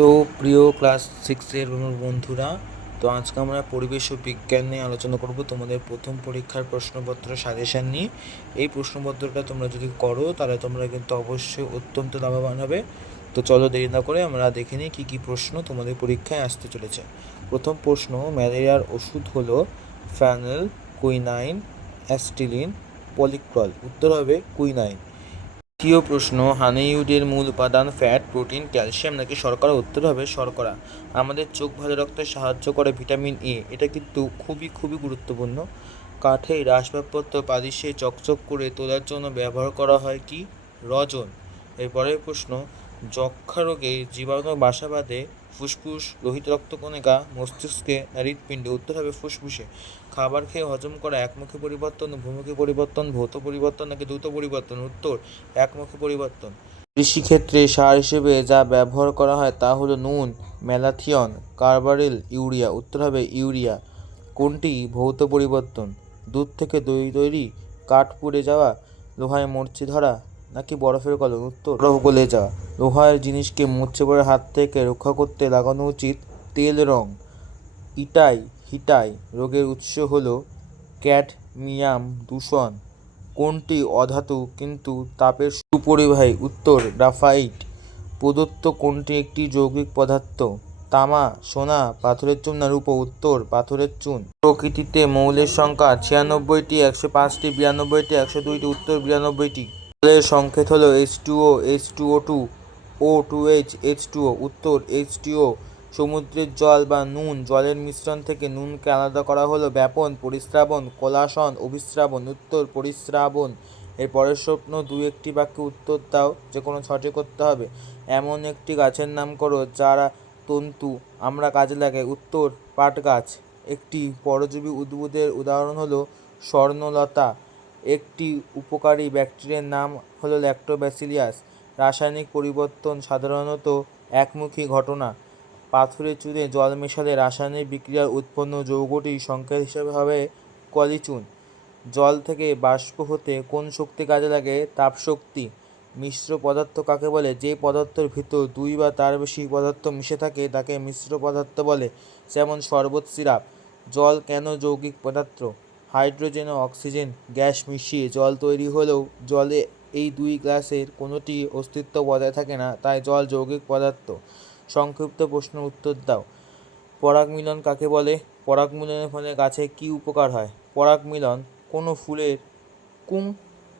তো প্রিয় ক্লাস সিক্সের বন্ধুরা, তো আজকে আমরা পরিবেশ ও বিজ্ঞান নিয়ে আলোচনা করব তোমাদের প্রথম পরীক্ষার প্রশ্নপত্র সাজেশান নিয়ে। এই প্রশ্নপত্রটা তোমরা যদি করো, তাহলে তোমরা কিন্তু অবশ্যই অত্যন্ত লাভবান হবে। তো চলো দেরি না করে আমরা দেখে নিই কী কী প্রশ্ন তোমাদের পরীক্ষায় আসতে চলেছে। প্রথম প্রশ্ন, ম্যালেরিয়ার ওষুধ হলো ফ্যানেল, কুইনাইন, অ্যাস্টিলিন, পলিক্রল। উত্তর হবে কুইনাইন। দ্বিতীয় প্রশ্ন, হানিউডের মূল উপাদান ফ্যাট, প্রোটিন, ক্যালসিয়াম নাকি শর্করা উত্তর হবে শর্করা। আমাদের চোখ ভালো রাখতে সাহায্য করে ভিটামিন এ। এটা কিন্তু খুবই খুবই গুরুত্বপূর্ণ। কাঠে আসবাবপত্র পালিশে চকচক করে তোলার জন্য ব্যবহার করা হয় কি? রজন। এরপরের প্রশ্ন যক্ষা রোগে জীবাণু বাসা বাঁধে ফুসফুস, লোহিত রক্তকণিকা, মস্তিষ্কে হৃৎপিণ্ডে উত্তর হবে ফুসফুসে। খাবার খেয়ে হজম করা একমুখী পরিবর্তন ভূমুখী পরিবর্তন, ভৌত পরিবর্তন নাকি দ্রুত পরিবর্তন? উত্তর, একমুখী পরিবর্তন। কৃষিক্ষেত্রে সার হিসেবে যা ব্যবহার করা হয় তা হলো নুন ম্যালাথিয়ন কার্বারিল, ইউরিয়া উত্তর হবে ইউরিয়া। কোনটি ভৌত পরিবর্তন? দুধ থেকে দই তৈরি, কাঠ পুড়ে যাওয়া, লোহায় মরচে ধরা নাকি বরফের কলম উত্তর বরফ গলে যাওয়া লোহার জিনিসকে মরচে পড়ে হাত থেকে রক্ষা করতে লাগানো উচিত তেল রং। ইটাই, হিটাই রোগের উৎস হলো ক্যাডমিয়াম দূষণ। কোনটি অধাতু কিন্তু তাপের সুপরিবাহী? উত্তর, গ্রাফাইট। প্রদত্ত কোনটি একটি যৌগিক পদার্থ? তামা, সোনা, পাথরের চুন না রূপো উত্তর, পাথরের চুন। প্রকৃতিতে মৌলের সংখ্যা ছিয়ানব্বইটি, একশো পাঁচটি, বিরানব্বইটি, একশো দুইটি, উত্তর বিরানব্বইটি। জলের সংকেত হলো H two O H two O two O two H H two O উত্তর এইচ টুও সমুদ্রের জল বা নুন, জলের মিশ্রণ থেকে নুনকে আলাদা করা হলো ব্যাপন, পরিস্রাবণ কোলাসন অভিস্রাবন উত্তর পরিস্রাবণ। এর পরের স্বপ্ন দু একটি বাক্যে উত্তর দাও যে কোনো ছটি করতে হবে। এমন একটি গাছের নাম করো যারা তন্তু, আমরা কাজে লাগাই। উত্তর পাট গাছ একটি পরজীবী উদ্ভিদের উদাহরণ হলো স্বর্ণলতা। একটি উপকারী ব্যাকটেরিয়ার নাম হলো ল্যাক্টোব্যাসিলিয়াস। রাসায়নিক পরিবর্তন সাধারণত একমুখী ঘটনা। পাথরের চুনে জল মেশালে রাসায়নিক বিক্রিয়ার উৎপন্ন যৌগটি সংকেত হিসেবে হবে কলিচুন। জল থেকে বাষ্প হতে কোন শক্তি কাজে লাগে? তাপশক্তি। মিশ্র পদার্থ কাকে বলে? যে পদার্থের ভিতর দুই বা তার বেশি পদার্থ মিশে থাকে, তাকে মিশ্র পদার্থ বলে, যেমন শরবত সিরাপ। জল কেন যৌগিক পদার্থ? হাইড্রোজেন ও অক্সিজেন, গ্যাস মিশিয়ে জল তৈরি হলেও জলে এই দুই গ্যাসের কোনোটি অস্তিত্ব বজায় থাকে না, তাই জল যৌগিক পদার্থ। সংক্ষিপ্ত প্রশ্নের উত্তর দাও। পরাগ মিলন কাকে বলে? পরাগ মিলনের ফলে গাছে কী উপকার হয়? পরাগ মিলন কোনো ফুলের কুং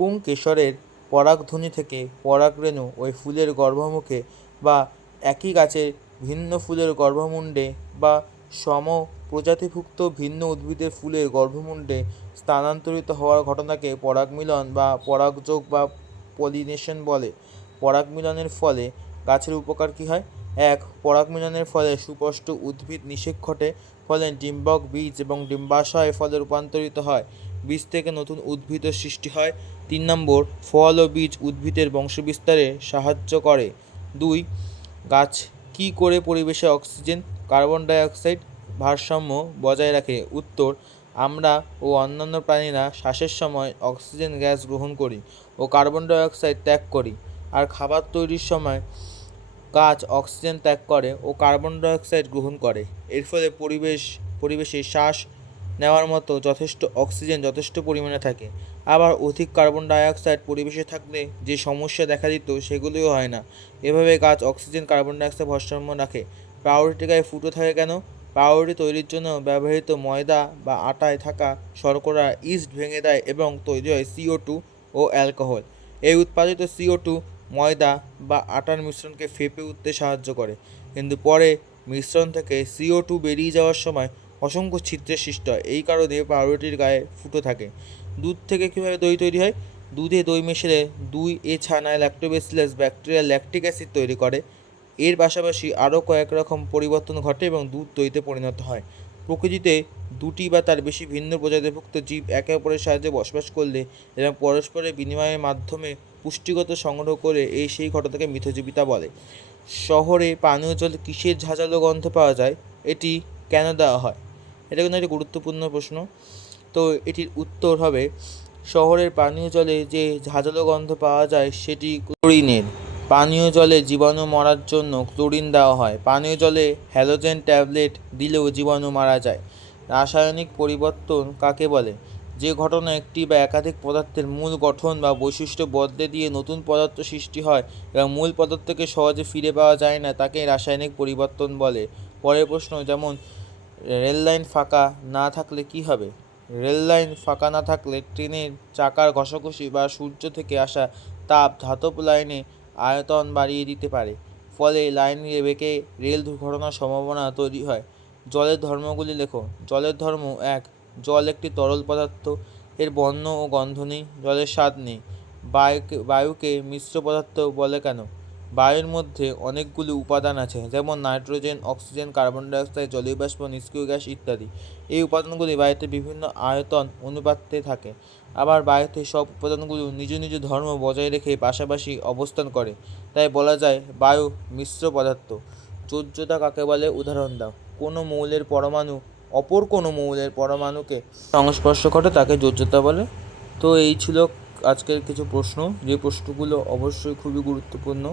কুং কেশরের পরাগধ্বনি থেকে পরাগরেণু ওই ফুলের গর্ভমুখে বা একই গাছের ভিন্ন ফুলের গর্ভমুণ্ডে বা সম প্রজাতিভুক্ত ভিন্ন উদ্ভিদের ফুলের গর্ভমুণ্ডে স্থানান্তরিত হওয়ার ঘটনাকে পরাগমিলন বা পরাগযোগ বা পলিনেশন বলে। পরাগমিলনের ফলে গাছের উপকার কী হয়? এক পরাগমিলনের ফলে সুস্পষ্ট উদ্ভিদ নিষেক ঘটে, ফলে ডিম্বক বীজ এবং ডিম্বাশয় ফলে রূপান্তরিত হয়, বীজ থেকে নতুন উদ্ভিদের সৃষ্টি হয়। তিন নম্বর, ফল ও বীজ উদ্ভিদের বংশবিস্তারে সাহায্য করে। দুই, গাছ কী করে পরিবেশে অক্সিজেন, কার্বন ডাই অক্সাইড ভারসাম্য বজায় রাখে। উত্তর, আমরা ও অন্যান্য প্রাণীরা শ্বাসের সময় অক্সিজেন গ্যাস গ্রহণ করি ও কার্বন ডাইঅক্সাইড ত্যাগ করি। আর খাবার তৈরির সময় গাছ অক্সিজেন ত্যাগ করে ও কার্বন ডাইঅক্সাইড গ্রহণ করে। এর ফলে পরিবেশ, পরিবেশে শ্বাস নেওয়ার মতো যথেষ্ট অক্সিজেন যথেষ্ট পরিমাণে থাকে। আবার অধিক কার্বন ডাই অক্সাইড পরিবেশে থাকলে যে সমস্যা দেখা দিত সেগুলিও হয় না। এভাবে গাছ অক্সিজেন, কার্বন ডাই অক্সাইড ভারসাম্য রাখে। পাউরুটি গায়ে ফুটো থাকে কেন? পাউরুটি তৈরির জন্য ব্যবহৃত ময়দা বা আটায় থাকা শর্করা ইস্ট ভেঙে দেয় এবং তৈরি হয় সিও টু ও অ্যালকোহল। এই উৎপাদিত সিও টু ময়দা বা আটার মিশ্রণকে ফেঁপে উঠতে সাহায্য করে। কিন্তু পরে মিশ্রণ থেকে সিও টু বেরিয়ে যাওয়ার সময় অসংখ্য ছিদ্রের সৃষ্টি হয়। এই কারণে পাউরুটির গায়ে ফুটো থাকে। দুধ থেকে কীভাবে দই তৈরি হয়? দুধে দই মেশালে দুই এ ছানায় ল্যাক্টোবেসিলাস ব্যাকটেরিয়া ল্যাকটিক অ্যাসিড তৈরি করে। এর পাশাপাশি আরও কয়েক রকম পরিবর্তন ঘটে এবং দুধ দইতে পরিণত হয়। প্রকৃতিতে দুটি বা তার বেশি ভিন্ন প্রজাতিভুক্ত জীব একে অপরের সাহায্যে বসবাস করলে এবং পরস্পরের বিনিময়ের মাধ্যমে পুষ্টিগত সংগ্রহ করে এই সেই ঘটনাকে মিথজীবিতা বলে। শহরে পানীয় জল কিসের ঝাঁঝালো গন্ধ পাওয়া যায়, এটি কেন দেওয়া হয়? এটা কিন্তু একটি গুরুত্বপূর্ণ প্রশ্ন। তো এটির উত্তর হবে, শহরের পানীয় জলে যে ঝাঁঝালো গন্ধ পাওয়া যায়, সেটি ক্লোরিনের। পানীয় জলে জীবাণু মারার জন্য ক্লোরিন দেওয়া হয়। পানীয় জলে হ্যালোজেন ট্যাবলেট দিলেও জীবাণু মারা যায়। রাসায়নিক পরিবর্তন কাকে বলে? যে ঘটনা একটি বা একাধিক পদার্থের মূল গঠন বা বৈশিষ্ট্য বদলে দিয়ে নতুন পদার্থ সৃষ্টি হয় এবং মূল পদার্থকে সহজে ফিরে পাওয়া যায় না তাকে রাসায়নিক পরিবর্তন বলে। পরের প্রশ্ন, যেমন রেললাইন ফাঁকা না থাকলে কি হবে? রেললাইন ফাঁকা না থাকলে ট্রেনের চাকার ঘষাঘষি বা সূর্য থেকে আসা তাপ ধাতব লাইনে আয়তন বাড়িয়ে দিতে পারে। ফলে লাইন বেঁকে রেল দুর্ঘটনার সম্ভাবনা তৈরি হয়। জলের ধর্মগুলি লেখো। জলের ধর্ম এক। জল একটি তরল পদার্থ। এর বর্ণ ও গন্ধ নেই। জলের স্বাদ নেই। বায়ুকে বায়ুকে মিশ্র পদার্থ বলে কেন? বায়ুর মধ্যে অনেকগুলি উপাদান আছে, যেমন নাইট্রোজেন, অক্সিজেন, কার্বন ডাইঅক্সাইড, জলীয় বাষ্প, নিষ্ক্রিয় গ্যাস ইত্যাদি। এই উপাদানগুলি বায়ুতে বিভিন্ন আয়তন অনুপাতে থাকে। আবার বায়ুতে সব উপাদানগুলো নিজ নিজ ধর্ম বজায় রেখে পাশাপাশি অবস্থান করে। তাই বলা যায় বায়ু মিশ্র পদার্থ। যোজ্যতা কাকে বলে? উদাহরণ দাও। কোনো মৌলের পরমাণু, অপর কোনো মৌলের পরমাণুকে সংস্পর্শ করে তাকে যোজ্যতা বলে। তো এই ছিল আজকের কিছু প্রশ্ন যে প্রশ্নগুলো অবশ্যই খুবই গুরুত্বপূর্ণ।